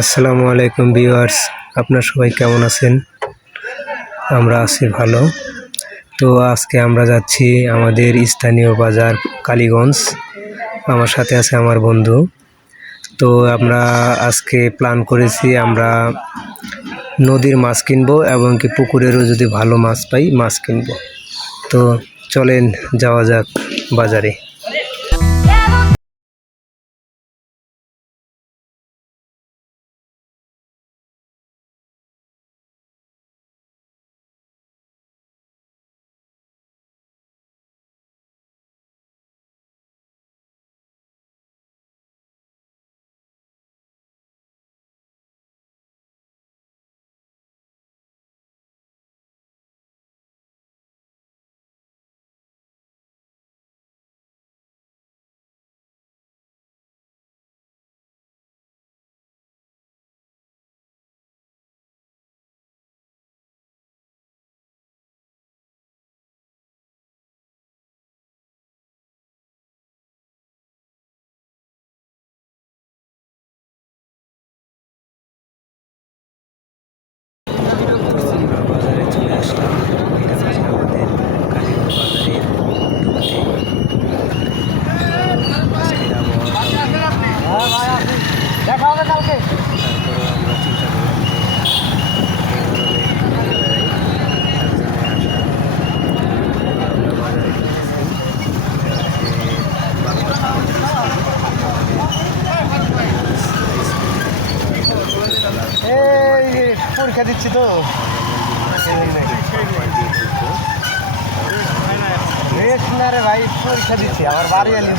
আসসালামু আলাইকুম ভিউয়ার্স, আপনার সবাই কেমন আছেন? আমরা আছি ভালো। তো আজকে আমরা যাচ্ছি আমাদের স্থানীয় বাজার কালীগঞ্জ। আমার সাথে আছে আমার বন্ধু। তো আমরা আজকে প্ল্যান করেছি আমরা নদীর মাছ কিনবো এবং কি পুকুরেরও যদি ভালো মাছ পাই, মাছ কিনবো। তো চলেন যাওয়া যাক বাজারে। পরীক্ষা দিচ্ছি তো। না রে ভাই, পরীক্ষা দিচ্ছি। আমার বাড়ি আলি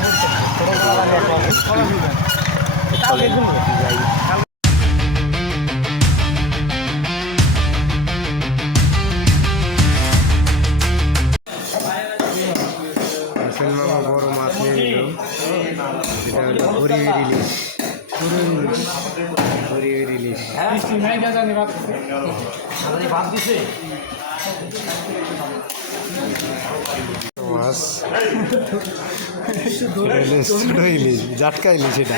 হাসেন মামা বড় মাছ নিয়ে নিল এটা হলো হরিবের ইলিশ জাটকা ইলিশ এটা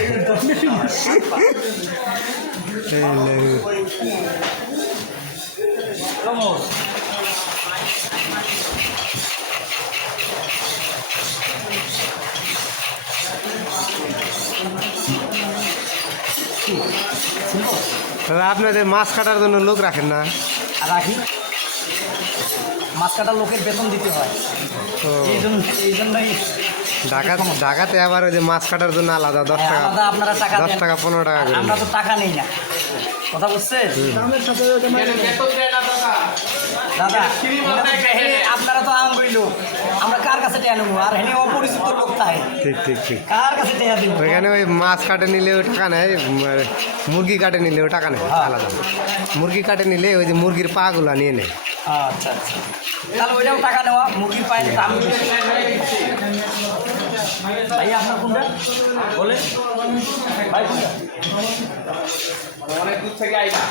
দাদা আপনাদের মাছ কাটার জন্য লোক রাখেন না? রাখি। মাছ কাটার লোকের বেতন দিতে হয়। তো এই জন্য এই জন্যই ঢাকা ঢাকাতে আবার ওই যে মাছ কাটার জন্য আলাদা দশ টাকা আপনারা টাকা দশ টাকা পনেরো টাকা আমরা তো টাকা নেই না। কথা বুঝছেন দাদা আপনারা তো আঙ্গুই লোক আমরা কার কাছে টেয়া নেব? আর হেনে অপরিচিত লোক তাই। ঠিক ঠিক ঠিক। কার কাছে টেয়া দেবো? ওইখানে ওই মাছ কাটে নিলেও টাকা নেয় মুরগি কাটে নিলেও টাকা নেয়। আলাদা। মুরগি কাটে নিলে ওই যে মুরগির পাগুলা নিয়ে নেয়। আচ্ছা আচ্ছা। তাহলে ওইটাও টাকা নেওয়া মুরগির পায়ে দাম ভাই আপনার কোনটা? বলে ভাই অনেক দূর থেকে আইবা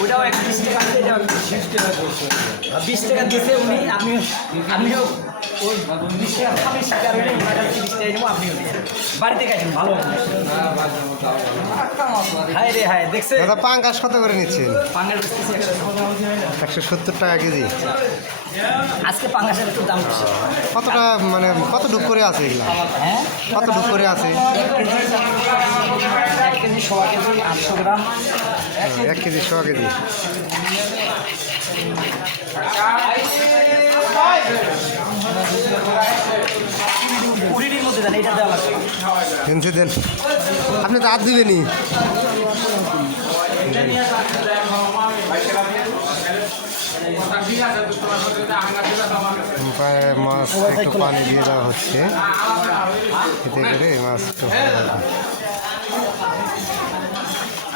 ওইটাও এক বিশ টাকা আছে এটাও বিশ টাকা আর বিশ টাকা দিয়েছে উনি আপনি আমিও। ওই বিশ টাকা ছাব্বিশ টাকা রইলে ওনার কাছে তিরিশ টাকা নেব আপনিও বাড়িতে গেছেন ভালো হায় রে হায় দেখছে? দাদা পাঙ্গাস কত করে নিচ্ছেন? পাঙ্গাস একশো সত্তর টাকা কেজি। আজকে পাঙ্গাসের একটু দাম কতটা মানে কত ডুব করে আছে এগুলা? হ্যাঁ? কত ডুব করে আছে? এক কেজি এক কেজি আটশো গ্রাম। এক কেজি, ছ কেজি। আপনি তো হাত দিবেনি মাছ একটু পানি দিয়ে দেওয়া হচ্ছে। এতে করে মাছ একটু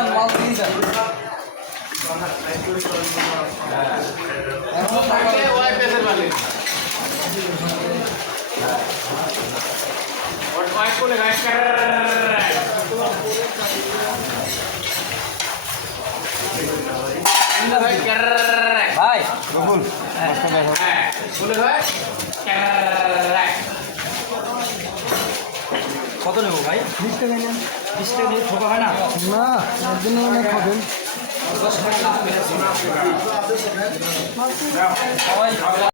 যান মাল দেখি যান ভাই হ্যাঁ বলে হয় কত নেব ভাই? বিশ টাকা নেন। বিশ টাকা নিয়ে ঠোকা হয় না? না একদিন অনেক খাবেন। সবাই